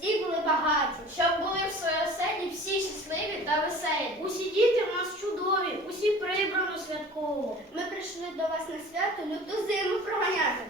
всі були багаті. Щоб були в своїй оселі всі щасливі та веселі. Усі діти в нас чудові, усі прибрано святково. Ми прийшли до вас на свято люту зиму проганяти.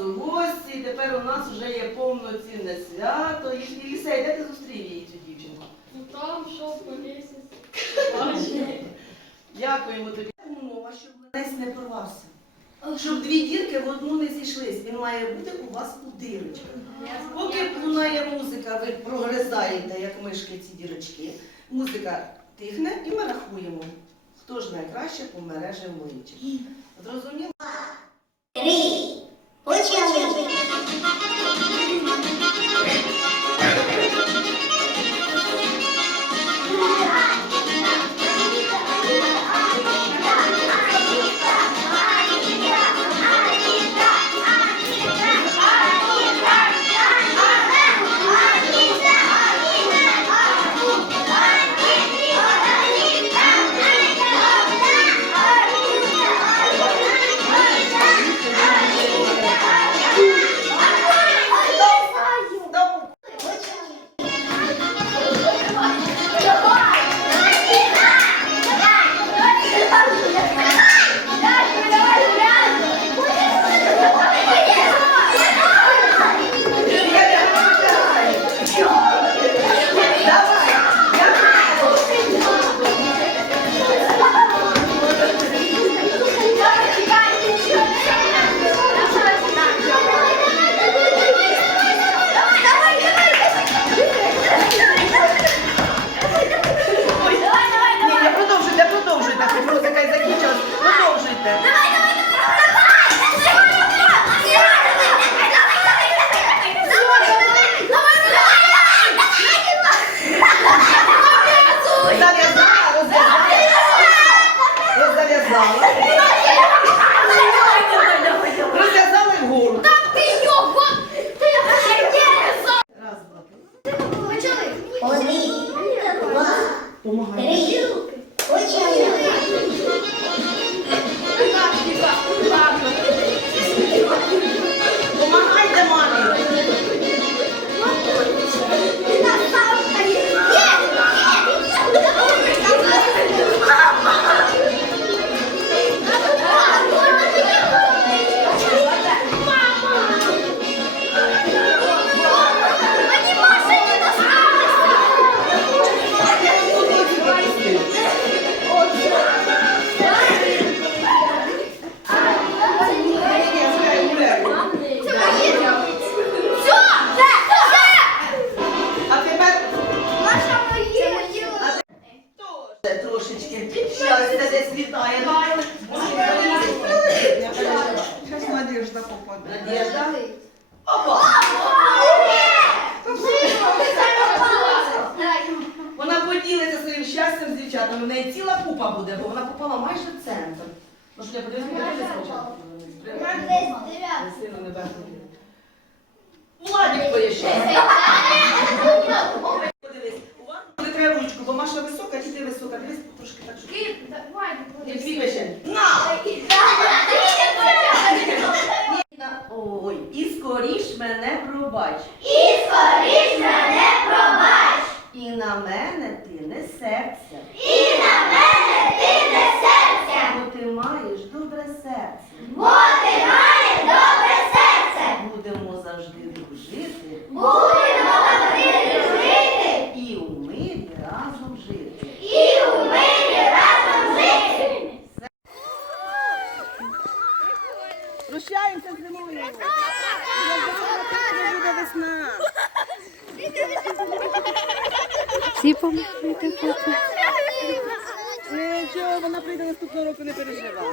У гості, і тепер у нас вже є повноцінне свято. І Лісей, де ти зустрів її цю дівчинку? Ну там що по лісі. Дякуємо тобі. Умова, щоб Лесь не порвався. Щоб дві дірки в одну не зійшлись. Він має бути у вас у дірочках. Поки лунає музика, ви прогризаєте, як мишки, ці дірочки. Музика тихне і ми рахуємо. Хто ж найкраще помережив млинчик. Зрозуміло? Майже центр. Може, я подивись, подивись спочатку. Сину небесний. Владик твоє щастя. Подивись, уважно. Не треба ручку, бо Маша висока, чи ти висока. Дивись трошки так, щоб... І дві вишень. На! На- Ой, і скоріш мене пробач. І скоріш мене пробач, І на мене ти не серця. і на мене ти не серця, Бо ти маєш добре серце. бо ти маєш добре серце. Будемо завжди дружити Будемо завжди жити і у мирі разом жити. і у мирі разом жити. Прощаємося з зимою. буде весна. Всі помогайте потім. Нічого, вона прийде наступного року, не переживай.